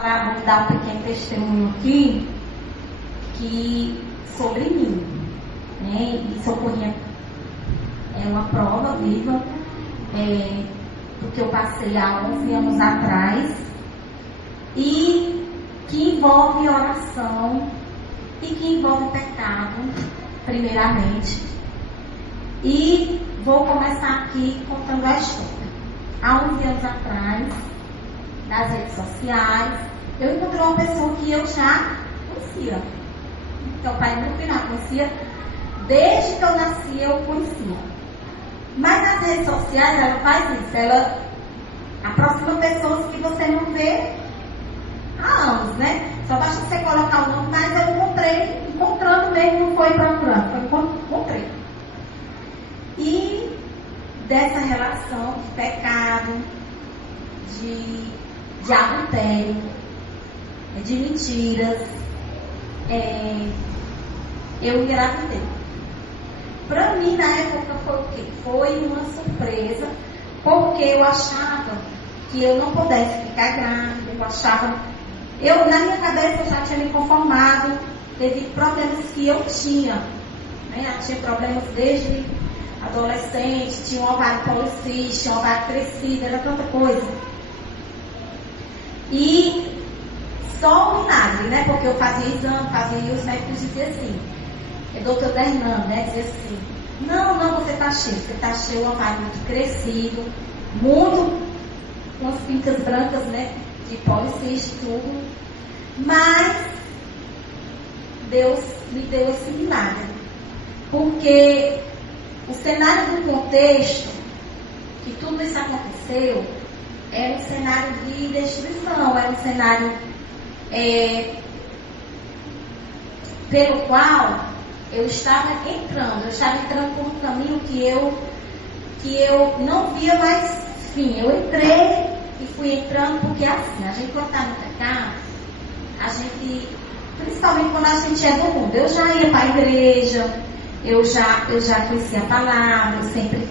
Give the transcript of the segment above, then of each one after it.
Vou dar um pequeno testemunho aqui sobre mim, né? Isso ocorria, uma prova viva do que eu passei há 11 anos atrás e que envolve oração e que envolve pecado, primeiramente. E vou começar aqui contando a história. Há 11 anos atrás, nas redes sociais, eu encontrei uma pessoa que eu já conhecia. Então, o pai do meu filho eu conhecia. Desde que eu nasci, eu conhecia. Mas nas redes sociais, ela faz isso. Ela aproxima pessoas que você não vê há anos, né? Só basta você colocar o nome, mas eu encontrando mesmo, não foi procurando, foi encontrei. E dessa relação de pecado, de adultério, de mentiras, eu engravidei. Para mim, na época, foi o quê? Foi uma surpresa, porque eu achava que eu não pudesse ficar grávida, na minha cabeça eu já tinha me conformado, teve problemas que eu tinha, né? Eu tinha problemas desde adolescente, tinha um ovário policístico, tinha um ovário crescido, era tanta coisa. E só o milagre, né? Porque eu fazia exame, e os médicos diziam assim, doutor Hernando, né? Dizia assim, não, você tá cheio, o ovário muito crescido, muito, com as pintas brancas, né? De policístico, tudo. Mas Deus me deu esse milagre. Porque o cenário do contexto, que tudo isso aconteceu, era um cenário de destruição, era um cenário pelo qual eu estava entrando por um caminho que eu não via mais fim. Eu entrei e fui entrando porque assim, a gente quando está no pecado, a gente, principalmente quando a gente é do mundo, eu já ia para a igreja, eu já conhecia a palavra, eu sempre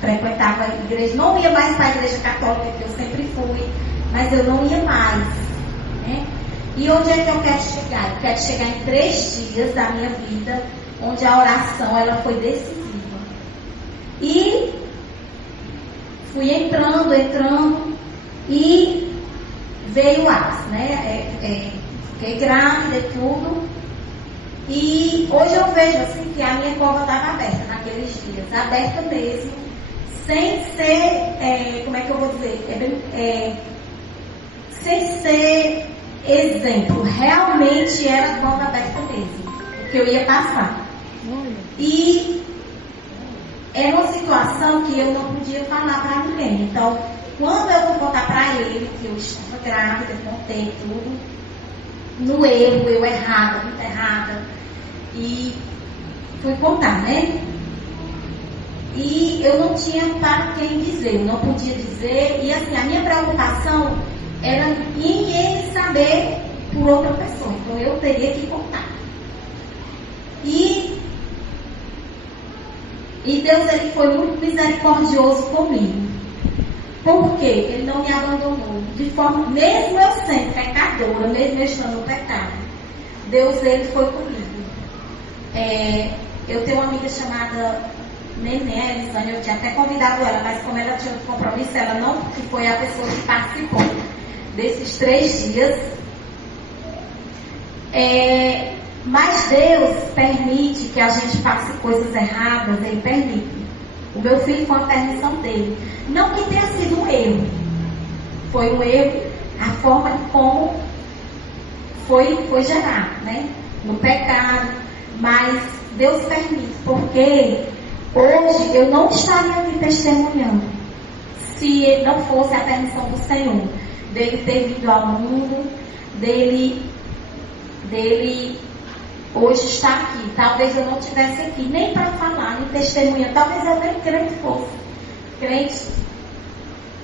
frequentava a igreja, não ia mais para a igreja católica, que eu sempre fui, mas eu não ia mais, né? E onde é que eu quero chegar? Eu quero chegar em 3 dias da minha vida, onde a oração ela foi decisiva. E fui entrando, e veio o ápice, né? Fiquei grávida e tudo. E hoje eu vejo assim que a minha cova estava aberta naqueles dias, aberta mesmo, sem ser, como é que eu vou dizer? Sem ser exemplo, realmente era cova aberta mesmo, o que eu ia passar. E era uma situação que eu não podia falar para ninguém. Então, quando eu fui contar para ele que eu estava grávida, contei tudo, no erro, eu errada, muito errada, e fui contar, né? E eu não tinha para quem dizer, eu não podia dizer, e assim, a minha preocupação era em ele saber por outra pessoa, então eu teria que contar. E Deus, ele foi muito misericordioso comigo, porque ele não me abandonou, de forma, mesmo eu sendo pecadora, mesmo eu estando no pecado, Deus, ele foi comigo. Eu tenho uma amiga chamada Nenê, Elisane, eu tinha até convidado ela, mas como ela tinha um compromisso, ela não, que foi a pessoa que participou desses 3 dias. Mas Deus permite que a gente faça coisas erradas, ele permite. O meu filho foi uma permissão dele. Não que tenha sido um erro, foi um erro a forma como foi gerado, né? No pecado, mas Deus permite, porque hoje eu não estaria aqui testemunhando se não fosse a permissão do Senhor, dele ter vindo ao mundo, dele hoje estar aqui. Talvez eu não estivesse aqui nem para falar, nem testemunhar, talvez eu nem crente fosse, crente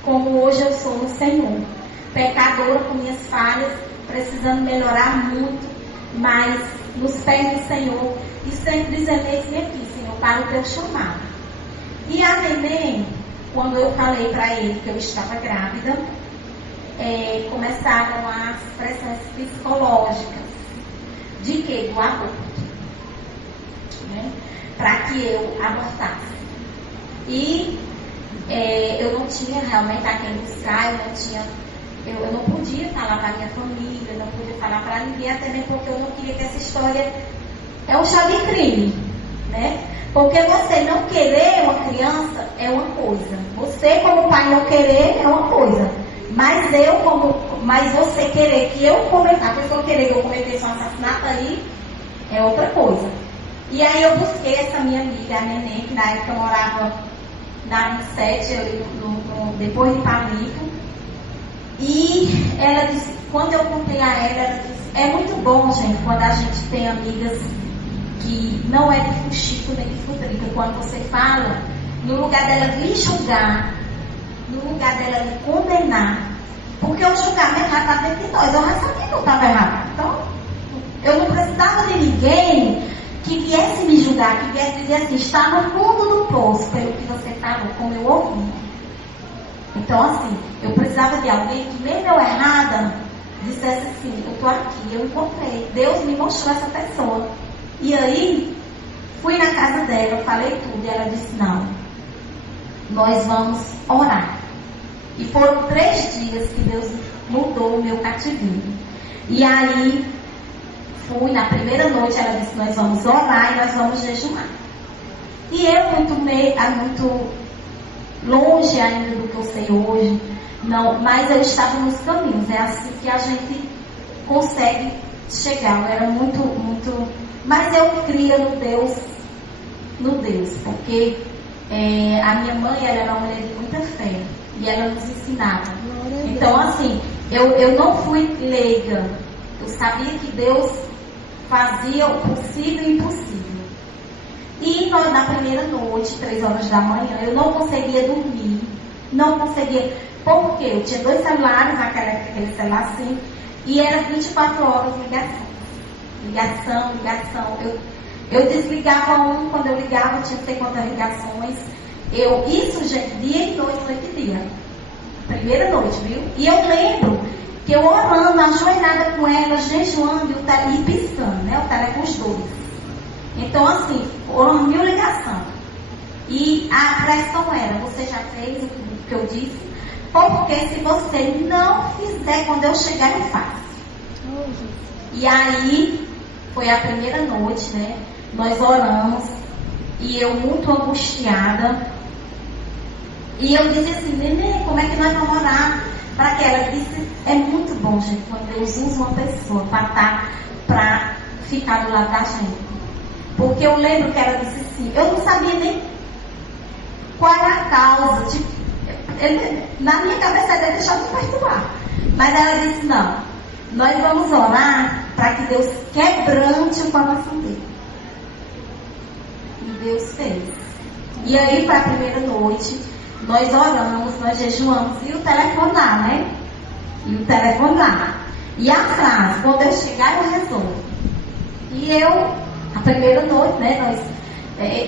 como hoje eu sou no Senhor, pecadora com minhas falhas, precisando melhorar muito, mas nos pés do Senhor, e sempre dizendo assim aqui, Senhor, para o teu chamado. E a Neném, quando eu falei para ele que eu estava grávida, começaram as pressões psicológicas. De quê? Do aborto. Né? Para que eu abortasse. E eu não tinha realmente a quem buscar, eu não podia falar para a minha família, eu não podia falar para ninguém, até mesmo porque eu não queria que essa história é um chá de crime, né? Porque você não querer uma criança é uma coisa, você como pai não querer é uma coisa, mas você querer que eu cometa, a pessoa querer que eu cometesse um assassinato aí é outra coisa. E aí eu busquei essa minha amiga, a Neném, que na época morava na 27, depois de Palito. E ela disse, quando eu contei a ela disse, é muito bom, gente, quando a gente tem amigas que não é de fuxico nem de futrica. Quando você fala, no lugar dela lhe julgar, no lugar dela lhe condenar, porque o julgamento já está dentro de nós, eu já sabia que eu estava errado. Então, eu não precisava de ninguém que viesse me julgar, que viesse dizer assim, está no fundo do poço, pelo que você falou, como eu ouvi. Então, assim, eu precisava de alguém que, mesmo eu errada, dissesse assim, eu estou aqui, eu encontrei, Deus me mostrou essa pessoa. E aí, fui na casa dela, falei tudo, e ela disse, não, nós vamos orar. E foram 3 dias que Deus mudou o meu cativeiro. E aí, fui, na primeira noite, ela disse, nós vamos orar e nós vamos jejuar. E eu, muito longe ainda do que eu sei hoje, não, mas eu estava nos caminhos, é assim que a gente consegue chegar. Eu era muito, mas eu cria no Deus, porque a minha mãe, ela era uma mulher de muita fé, e ela nos ensinava. Então, assim, eu não fui leiga, eu sabia que Deus fazia o possível e o impossível. E na primeira noite, 3 horas da manhã, eu não conseguia dormir. Não conseguia. Por quê? Eu tinha 2 celulares, naquela época, aquele celular assim, e era 24 horas ligação. Eu desligava um, quando eu ligava, tinha não sei quantas ligações. Isso, gente, dia e noite, noite e dia. Primeira noite, viu? E eu lembro que eu orando, ajoelhada com ela, jejuando e piscando, né? O telefone os 2. Então, assim, foram 1000 ligações. E a pressão era, você já fez o que eu disse? Porque se você não fizer, quando eu chegar, eu faço. E aí, foi a primeira noite, né? Nós oramos, e eu muito angustiada. E eu disse assim, Nenê, como é que nós vamos orar? Para que ela disse, é muito bom, gente, quando Deus usa uma pessoa para ficar do lado da gente. Porque eu lembro que ela disse assim, eu não sabia nem qual era a causa. Tipo, na minha cabeça ela deixou me perturbar. Mas ela disse, não, nós vamos orar para que Deus quebrante o coração dele. E Deus fez. E aí foi a primeira noite, nós oramos, nós jejuamos, e o telefone lá, né? E o telefone lá. E a frase, quando eu chegar eu resolvo. E a primeira noite, né,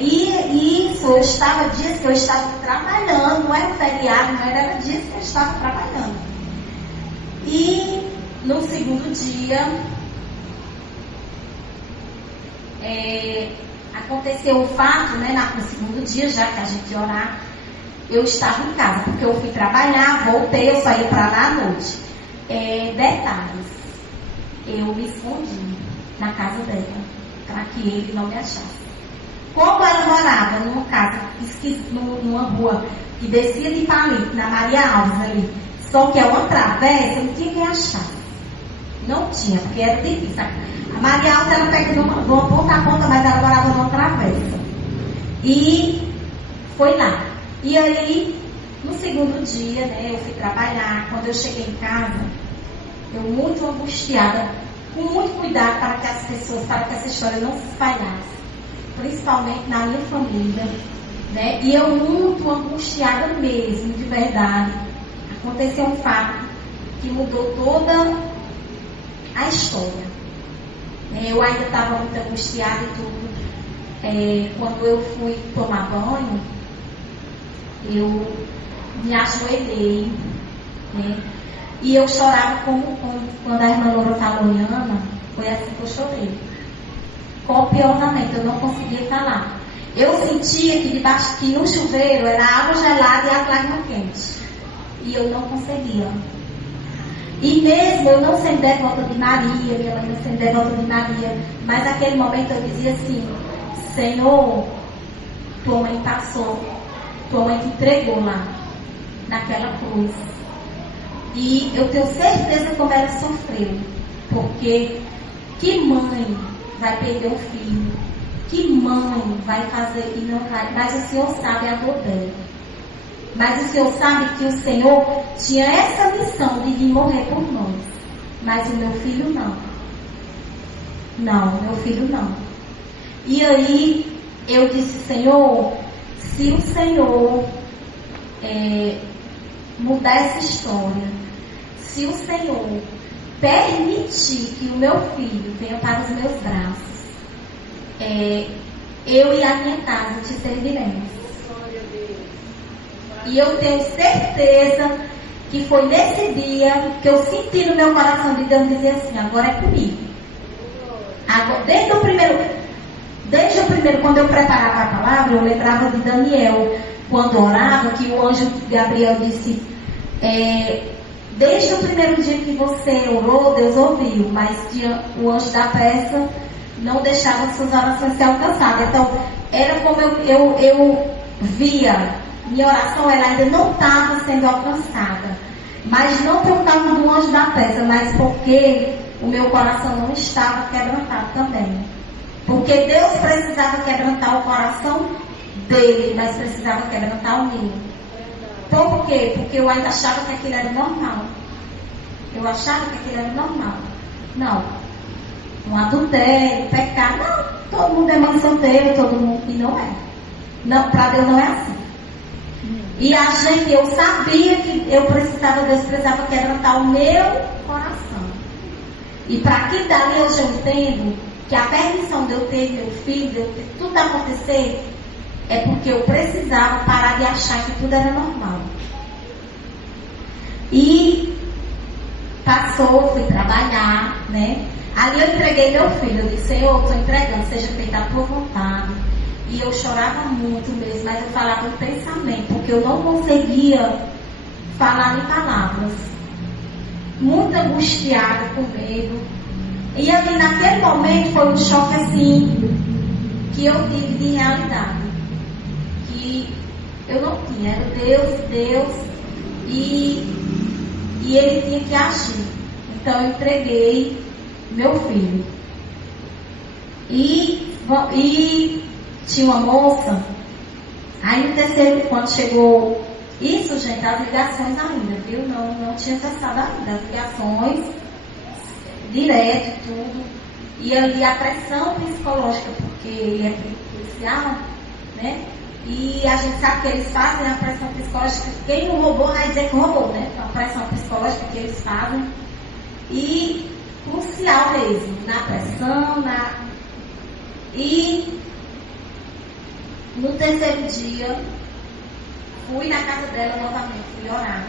isso, eu estava dias que eu estava trabalhando, não era feriado, não era dias que eu estava trabalhando. E no segundo dia, aconteceu o fato, né, no segundo dia, já que a gente ia orar, eu estava em casa, porque eu fui trabalhar, voltei, eu saí para lá à noite. Detalhes, eu me escondi na casa dela, para que ele não me achasse. Como ela morava numa casa, numa rua que descia de Palito, na Maria Alves ali, só que é uma travessa, não tinha quem achar. Não tinha, porque era difícil. A Maria Alves, ela pega de uma ponta a ponta, mas ela morava numa travessa. E foi lá. E aí, no segundo dia, né, eu fui trabalhar. Quando eu cheguei em casa, eu muito angustiada, com muito cuidado para que essa história não se espalhasse, principalmente na minha família, né? E eu muito angustiada mesmo, de verdade. Aconteceu um fato que mudou toda a história. Eu ainda estava muito angustiada e tudo. Quando eu fui tomar banho, eu me ajoelhei, né? E eu chorava como quando a irmã Laura falou, Ana, foi assim que eu chorei. Copiosamente, eu não conseguia falar. Eu sentia que debaixo, que no chuveiro era água gelada e as lágrimas quentes. E eu não conseguia. E mesmo eu não sendo devota de Maria, minha mãe não sendo devota de Maria, mas naquele momento eu dizia assim, Senhor, tua mãe passou, tua mãe te entregou lá, naquela cruz. E eu tenho certeza como ela sofreu, porque que mãe vai perder um filho? Que mãe vai fazer e não vai? Mas o Senhor sabe a dor dela. Mas o Senhor sabe que o Senhor tinha essa missão de vir morrer por nós. Mas o meu filho não. Não, meu filho não. E aí eu disse, Senhor, se o Senhor mudar essa história, se o Senhor permitir que o meu filho venha para os meus braços, eu e a minha casa te serviremos. E eu tenho certeza que foi nesse dia que eu senti no meu coração de Deus dizer assim, agora é comigo. Agora, desde o primeiro, quando eu preparava a palavra, eu lembrava de Daniel, quando orava, que o anjo Gabriel disse, desde o primeiro dia que você orou, Deus ouviu, mas o anjo da peça não deixava suas orações ser alcançadas. Então, era como eu via, minha oração ela ainda não estava sendo alcançada. Mas não por causa do anjo da peça, mas porque o meu coração não estava quebrantado também. Porque Deus precisava quebrantar o coração dele, mas precisava quebrantar o meu. Por quê? Porque eu ainda achava que aquilo era normal. Eu achava que aquilo era normal. Não. Um adultério, pecado. Não, todo mundo é mãe solteira, todo mundo. E não é. Não, para Deus não é assim. E a gente, eu sabia que Deus precisava quebrantar o meu coração. E para que dali hoje eu entendo que a permissão de eu ter meu filho, de eu ter tudo acontecer, é porque eu precisava parar de achar que tudo era normal. E passou, fui trabalhar, né? Ali eu entreguei meu filho, eu disse, Senhor, estou entregando, seja feita a tua vontade. E eu chorava muito mesmo, mas eu falava em pensamento, porque eu não conseguia falar em palavras. Muito angustiada, com medo. E ali naquele momento foi um choque assim, que eu tive de realidade. Que eu não tinha, era Deus, e ele tinha que agir. Então eu entreguei meu filho. E tinha uma moça, aí no terceiro, quando chegou isso, gente, as ligações ainda, viu? Não tinha cessado ainda, as ligações, direto, tudo. E ali a pressão psicológica, porque ele é policial, né? E a gente sabe que eles fazem a pressão psicológica, quem não roubou vai dizer que roubou, né? A pressão psicológica que eles fazem. E crucial mesmo, na pressão, E no terceiro dia, fui na casa dela novamente, fui orar.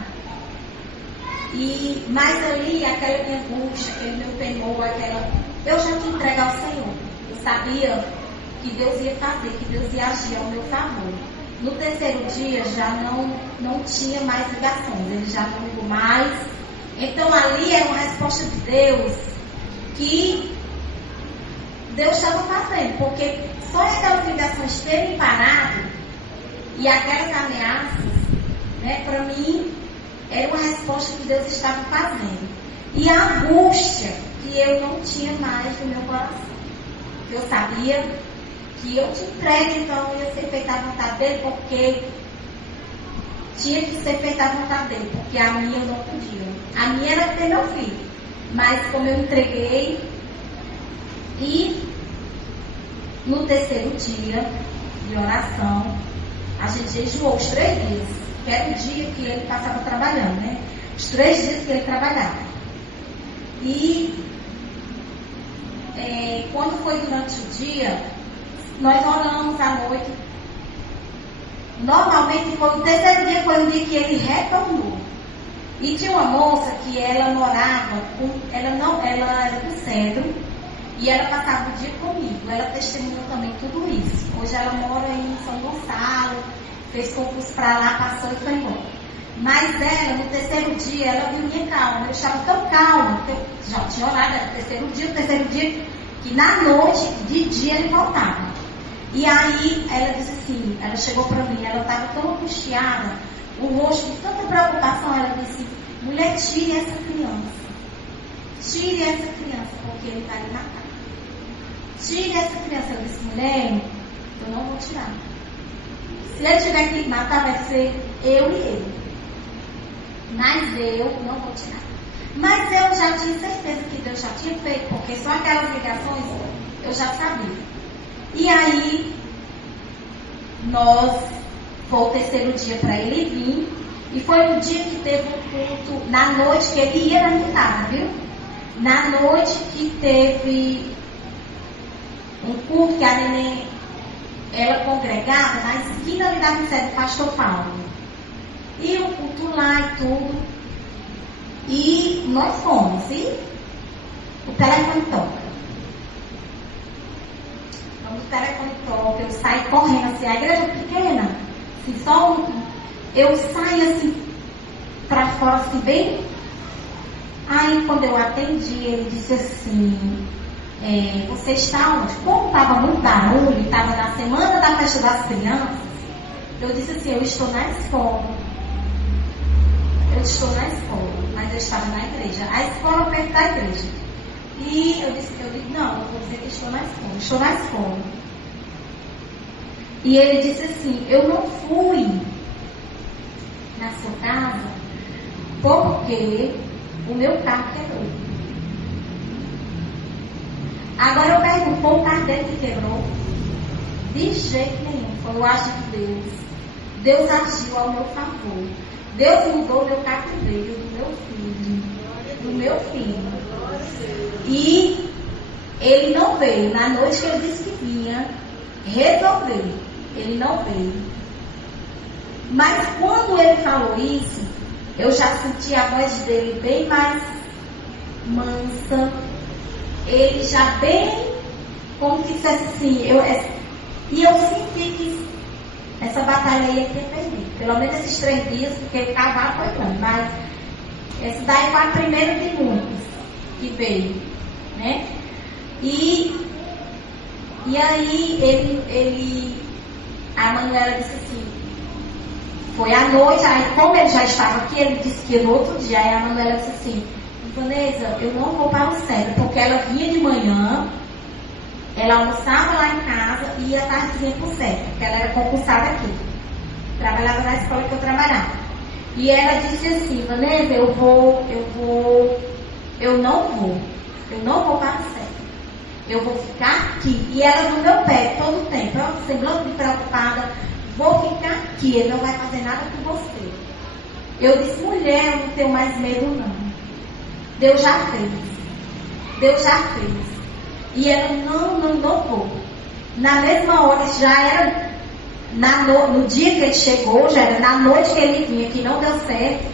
Mas ali, aquela minha angústia, aquele meu temor, eu já tinha entregue ao Senhor. Eu sabia que Deus ia fazer, que Deus ia agir ao meu favor. No terceiro dia, já não tinha mais ligações, ele já não ligou mais. Então ali era uma resposta de Deus, que Deus estava fazendo, porque só aquelas ligações terem parado e aquelas ameaças, né, para mim, era uma resposta que Deus estava fazendo. E a angústia que eu não tinha mais no meu coração. Eu sabia que eu te entregue, então ia ser feita a vontade dele, porque tinha que ser feita a vontade dele, porque a minha eu não podia. A minha era ter meu filho, mas como eu entreguei, e no terceiro dia de oração, a gente jejuou os 3 dias, que era o dia que ele passava trabalhando, né? Os 3 dias que ele trabalhava. E quando foi durante o dia, nós oramos à noite. Normalmente foi o terceiro dia, foi o dia que ele retornou. E tinha uma moça que ela morava, ela era do centro, e ela passava o dia comigo. Ela testemunhou também tudo isso. Hoje ela mora em São Gonçalo, fez concurso para lá, passou e foi embora. Mas ela, no terceiro dia, ela viu minha calma. Eu estava tão calma, que eu já tinha orado, era o terceiro dia, que na noite, de dia, ele voltava. E aí, ela disse assim, ela chegou para mim, ela estava tão angustiada, o rosto de tanta preocupação, ela disse, mulher, tire essa criança. Tire essa criança, porque ele vai lhe matar. Tire essa criança. Eu disse, mulher, eu não vou tirar. Se ele tiver que matar, vai ser eu e ele. Mas eu não vou tirar. Mas eu já tinha certeza que Deus já tinha feito, porque só aquelas ligações eu já sabia. E aí, foi o terceiro dia para ele vir, e foi no dia que teve um culto, na noite que ele ia na minha casa, viu? Na noite que teve um culto que a neném, ela congregava na esquina ali da missão do Pastor Paulo. E o culto lá e tudo. E nós fomos, e o telefone toca. Quando o telefone toca, eu saio correndo assim, a igreja pequena, assim, só eu saio assim, pra fora assim, bem. Aí quando eu atendi, ele disse assim, você está onde? Como estava muito barulho, estava na semana da festa das crianças, eu disse assim, eu estou na escola. Eu estou na escola, mas eu estava na igreja. A escola perto da igreja. E eu digo, não, eu vou dizer que estou na escola. Estou na escola. E ele disse assim, eu não fui na sua casa porque o meu carro quebrou. Agora eu pergunto, foi o carro dele que quebrou? De jeito nenhum, foi o agir de Deus. Deus agiu ao meu favor. Deus mudou meu cativeiro do meu filho. E ele não veio. Na noite que ele disse que vinha resolver, ele não veio. Mas quando ele falou isso, eu já senti a voz dele bem mais mansa. Ele já bem, como que dissesse assim, e eu senti que essa batalha ia ter perdido. Pelo menos esses 3 dias, porque o cavalo foi grande. Mas esse daí foi a primeira de muitos que veio, né? E aí a Manuela disse assim, foi à noite, aí como ele já estava aqui, ele disse que no outro dia, aí a Manuela disse assim, Vanessa, eu não vou para o centro, porque ela vinha de manhã, ela almoçava lá em casa e ia tardezinha para o centro, porque ela era concursada aqui. Trabalhava na escola que eu trabalhava. E ela disse assim, Vanessa, eu não vou para o centro. Eu vou ficar aqui. E ela no meu pé todo o tempo, eu semblante de preocupada, vou ficar aqui, ele não vai fazer nada com você. Eu disse, mulher, eu não tenho mais medo não. Deus já fez. E ela, não vou. Na mesma hora, já era no dia que ele chegou, já era na noite que ele vinha, que não deu certo,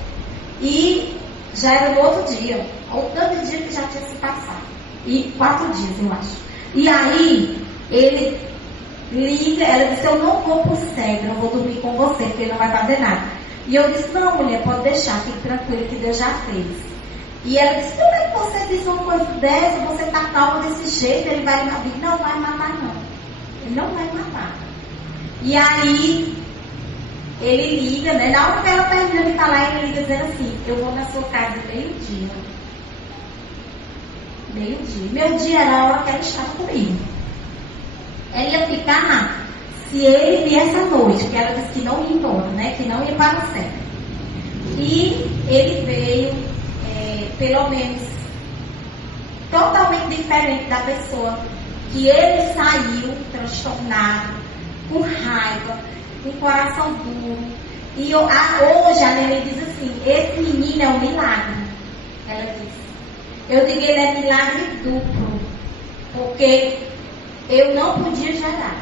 e já era no outro dia, ou tanto dia que já tinha se passado, e 4 dias, eu acho. E aí, ele liga, ela disse, eu não vou pro centro, eu vou dormir com você, porque ele não vai fazer nada. E eu disse, não, mulher, pode deixar, fique tranquila que Deus já fez. E ela disse, como é que você diz uma coisa dessa, você está calma desse jeito, ele vai matar? Não vai matar não, ele não vai matar. E aí, ele liga, né? Na hora que ela termina de falar, ele liga dizendo assim, eu vou na sua casa meio-dia. Meu dia era a hora que ela estava comigo. Ela ia ficar lá. Se ele viesse à noite, porque ela disse que não ia embora, né? Que não ia para o centro. E ele veio, pelo menos, totalmente diferente da pessoa que ele saiu transtornado, com raiva, com coração duro. E hoje a Nelly diz assim, esse menino é um milagre. Ela disse. Eu digo, ele é milagre duplo, porque eu não podia gerar.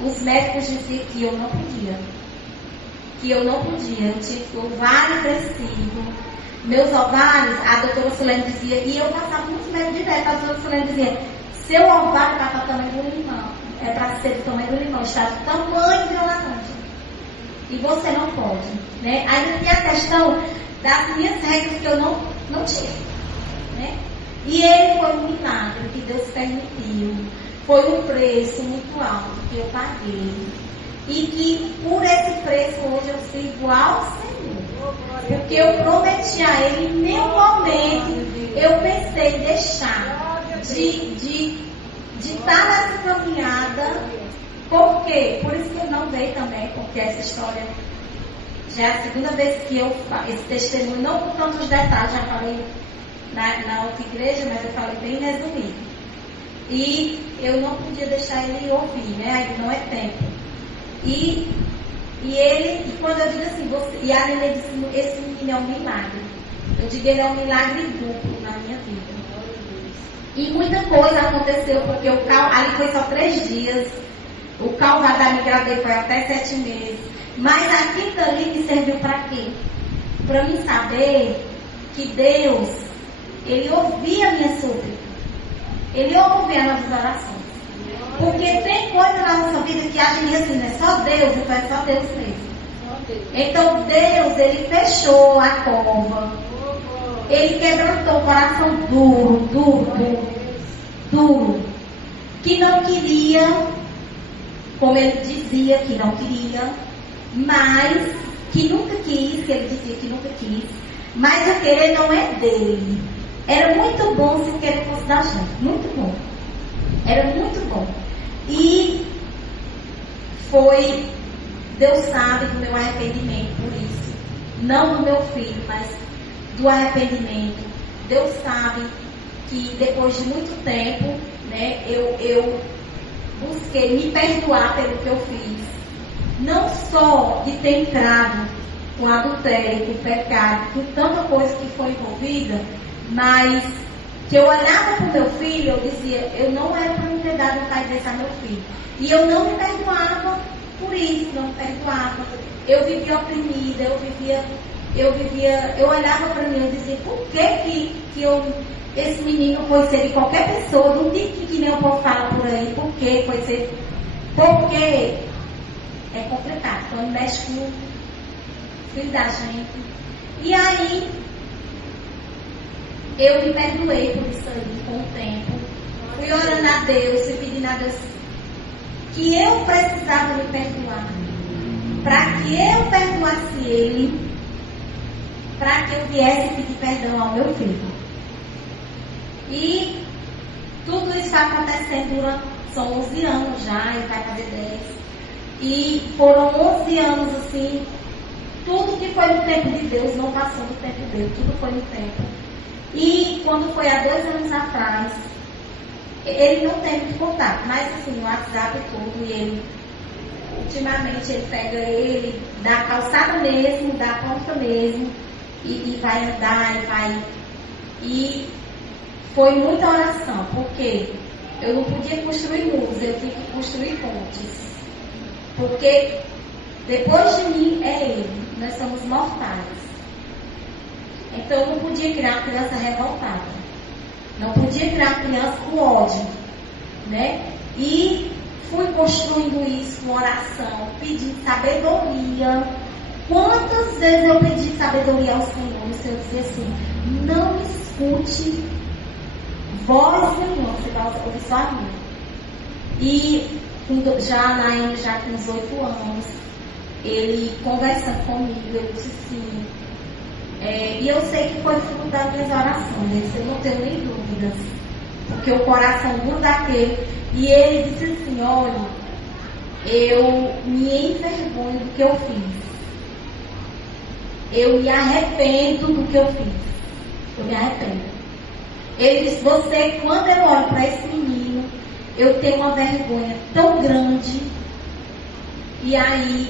Os médicos diziam que eu não podia. Eu tinha o vale preciso. meus ovários, a doutora Solene dizia, e eu passava muito medo direto, a doutora Solene dizia, seu ovário está para o tamanho do limão, é para ser do tamanho do limão, está do tamanho de uma laranja. E você não pode, né? Ainda tem a questão das minhas regras que eu não tinha, né? E ele foi um milagre que Deus permitiu, foi um preço muito alto que eu paguei, e que por esse preço hoje eu sirvo ao Senhor, porque eu prometi a Ele, em nenhum momento eu pensei em deixar de estar nessa caminhada. Por quê? Por isso que eu não dei também, porque essa história já é a segunda vez que eu faço esse testemunho, não com tantos detalhes, já falei na outra igreja, mas eu falei bem resumido. E eu não podia deixar ele ouvir, né? Ainda não é tempo. E quando eu digo assim, e a Nenê disse, esse menino é um milagre. Eu digo, ele é um milagre duplo na minha vida. E muita coisa aconteceu, porque ali foi só 3 dias. O calvário da minha gravidez foi até 7 meses. Mas aquilo dali me serviu para quê? Para mim saber que Deus, Ele ouvia a minha súplica. Ele ouve as nossas orações. Porque tem coisa na nossa vida que a gente diz assim, não é só Deus, então é só Deus mesmo. Então Deus, Ele fechou a cova. Ele quebrantou o coração duro. Que não queria, como ele dizia que não queria, mas que nunca quis, que ele dizia que nunca quis, mas o querer não é dele. Era muito bom se o querer fosse da gente, muito bom. Era muito bom. E foi, Deus sabe do meu arrependimento por isso. Não do meu filho, mas do arrependimento. Deus sabe que depois de muito tempo, né, eu busquei me perdoar pelo que eu fiz. Não só de ter entrado com adultério, com pecado, com tanta coisa que foi envolvida, mas que eu olhava para o meu filho, eu dizia, eu não era para me ter dado um pai desse a meu filho. E eu não me perdoava por isso, não me perdoava. Eu vivia oprimida, eu olhava para mim e dizia, por que esse menino foi ser de qualquer pessoa, não tem que nem o povo fala por aí, por que foi ser, porque é complicado, quando mexe com o filho da gente. E aí, eu me perdoei por isso aí, com o tempo. Fui orando a Deus, fui pedindo a Deus que eu precisava me perdoar. Para que eu perdoasse ele, para que eu viesse pedir perdão ao meu filho. E tudo isso está acontecendo são 11 anos já, e vai fazer 10. E foram 11 anos assim, tudo que foi no tempo de Deus não passou no tempo dele, tudo foi no tempo. E quando foi há 2 anos atrás, ele não tem muito contato, mas assim, no WhatsApp e tudo, e ele, ultimamente, ele pega ele, dá a calçada mesmo, dá a ponta mesmo, e vai andar, e vai. E foi muita oração, porque eu não podia construir muros, eu tinha que construir pontes. Porque depois de mim é ele, nós somos mortais. Então eu não podia criar uma criança revoltada. Não podia criar uma criança com ódio, né? E fui construindo isso com oração, pedindo sabedoria. Quantas vezes eu pedi sabedoria ao Senhor? O Senhor dizia assim, não me escute, voz Senhor, você vai ouvir só a mim. E já na Naine, já com uns 8 anos, ele conversando comigo, ele disse assim, e eu sei que foi fruto das minhas orações, eu não tenho nem dúvidas, porque o coração duro daquele, e ele disse assim, olha, eu me envergonho do que eu fiz, eu me arrependo do que eu fiz, eu me arrependo. Ele disse, você, quando eu olho para esse menino, eu tenho uma vergonha tão grande. E aí,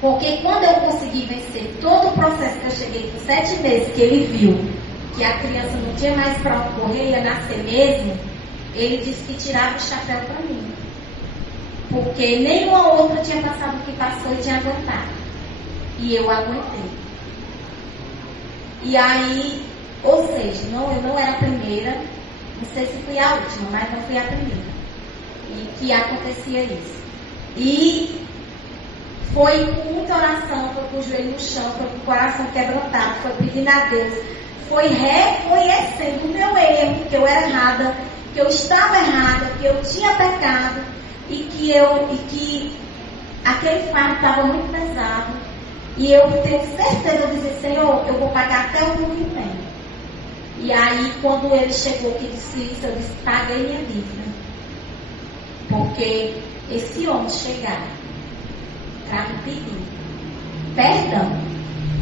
porque quando eu consegui vencer todo o processo que eu cheguei com 7 meses, que ele viu que a criança não tinha mais para onde correr, ia nascer mesmo, ele disse que tirava o chapéu para mim. Porque nenhuma outra tinha passado o que passou e tinha aguentado. E eu aguentei. E aí, ou seja, eu não era a primeira, não sei se fui a última, mas não fui a primeira. E que acontecia isso. E foi com muita oração, foi com o joelho no chão, foi com o coração quebrantado, foi pedindo a Deus, foi reconhecendo o meu erro, que eu era errada, que eu estava errada, que eu tinha pecado e que aquele fardo estava muito pesado. E eu tenho certeza de dizer, Senhor, eu vou pagar até o que tem. E aí, quando ele chegou que disse isso, eu disse, paguei minha dívida. Porque esse homem chegar para me pedir perdão.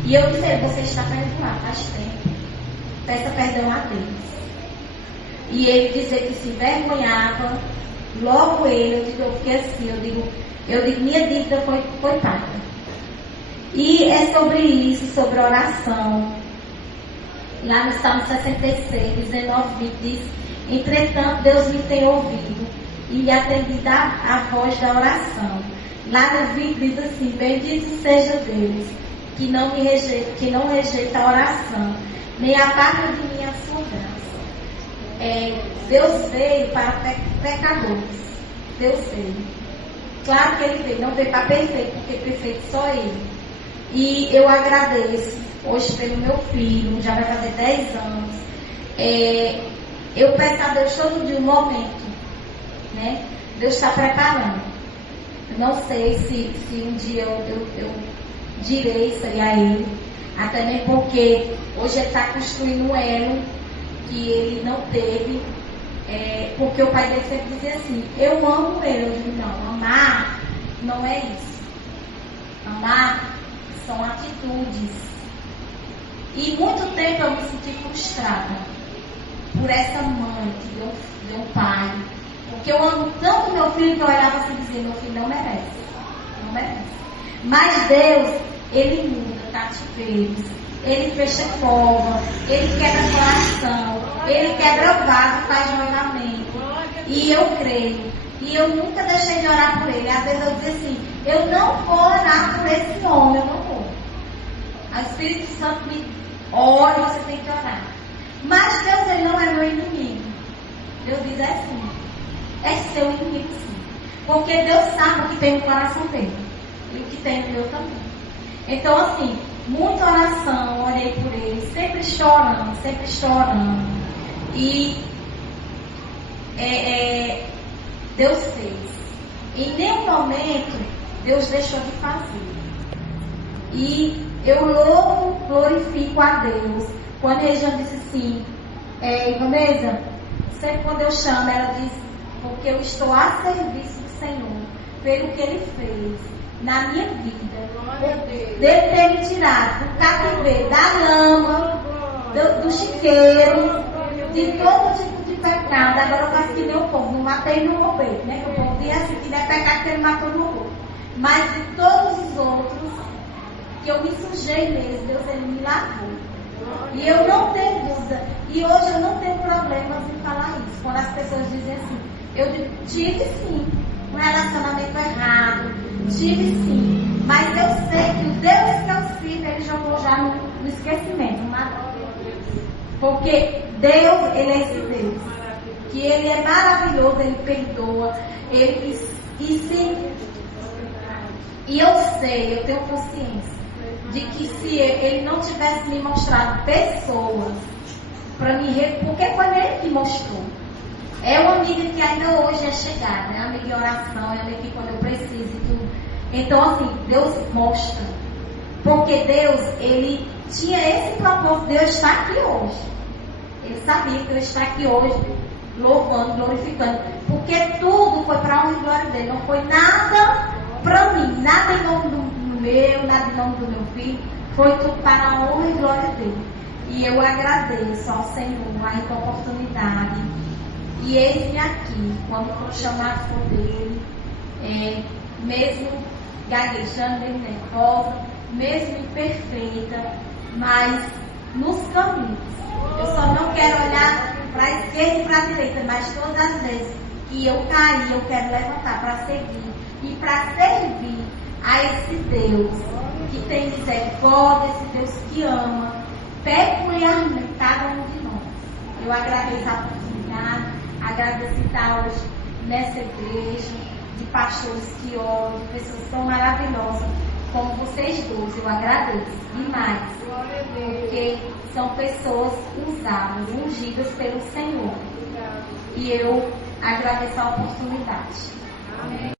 E eu disse, você está perdoado faz tempo. Peça perdão a Deus. E ele dizer que se envergonhava, logo eu fiquei assim, eu digo, minha dívida foi paga. E é sobre isso, sobre oração. Lá no Salmo 66, 19, 20, diz, entretanto Deus me tem ouvido e me atendido à voz da oração. Lá no 20 diz assim, bendito seja Deus, que não rejeita a oração, nem aparta de mim a sua graça. Deus veio para pecadores. Deus veio. Claro que ele veio, não veio para perfeito, porque perfeito só ele. E eu agradeço hoje pelo meu filho, já vai fazer 10 anos. Eu peço a Deus todo dia um momento, né? Deus está preparando. Não sei se um dia eu direi isso aí a ele, até nem porque hoje ele está construindo um elo que ele não teve, porque o pai dele sempre dizia assim, eu amo ele. Eu digo, não, amar não é isso. Amar são atitudes. E muito tempo eu me senti frustrada por essa mãe que deu um pai. Porque eu amo tanto meu filho que eu olhava assim e dizia, meu filho não merece. Não merece. Mas Deus, ele muda cativeiros. Ele fecha cova. Ele quebra coração. Ele quebra vaso e faz noivamento. E eu creio. E eu nunca deixei de orar por ele. Às vezes eu dizia assim, eu não vou orar por esse homem, eu não vou. O Espírito Santo me ora, você tem que orar. Mas Deus, ele não é meu inimigo. Deus diz assim, é seu inimigo sim. Porque Deus sabe o que tem no coração dele. E o que tem no meu também. Então assim, muita oração, orei por ele, sempre chorando. E Deus fez. Em nenhum momento Deus deixou de fazer. E eu louvo, glorifico a Deus. Quando a Regiane disse assim, Ivanesa, sempre quando eu chamo, ela diz, porque eu estou a serviço do Senhor, pelo que Ele fez na minha vida. Dele ter me tirado do cativeiro, da lama, do chiqueiro, de todo tipo de pecado. Agora eu faço que nem o povo, não matei e não roubei, né? O povo diz assim, que não é pecado que ele matou e não roubou. Mas de todos os outros, que eu me sujei mesmo, Deus, ele me lavou. E eu não tenho dúvida. E hoje eu não tenho problemas em falar isso. Quando as pessoas dizem assim, eu digo, tive sim um relacionamento errado, tive sim. Mas eu sei que o Deus que eu sirvo, ele jogou já no esquecimento. Porque Deus, ele é esse Deus. Que ele é maravilhoso, ele perdoa. E eu sei, eu tenho consciência de que se ele não tivesse me mostrado pessoas para me porque foi ele que mostrou. É uma amiga que ainda hoje é chegada, é amiga de oração, é amiga que quando eu preciso e tudo. Então assim, Deus mostra. Porque Deus, ele tinha esse propósito de eu estar aqui hoje. Ele sabia que eu estar aqui hoje, louvando, glorificando. Porque tudo foi para a honra e glória dele. Não foi nada para mim, nada em nome do meu, nada em nome do meu filho. Foi tudo para a honra e glória dele. E eu agradeço ao Senhor a oportunidade. E eis-me aqui, quando for chamado por dele, mesmo gaguejando, mesmo nervosa, mesmo imperfeita, mas nos caminhos. Eu só não quero olhar para a esquerda e para a direita, mas todas as vezes que eu cair, eu quero levantar para seguir e para servir a esse Deus que tem misericórdia, esse Deus que ama, peculiarmente cada um de nós. Eu agradeço a oportunidade, agradeço estar hoje nessa igreja, de pastores que oram, de pessoas tão maravilhosas como vocês dois. Eu agradeço demais, porque são pessoas usadas, ungidas pelo Senhor. E eu agradeço a oportunidade. Amém.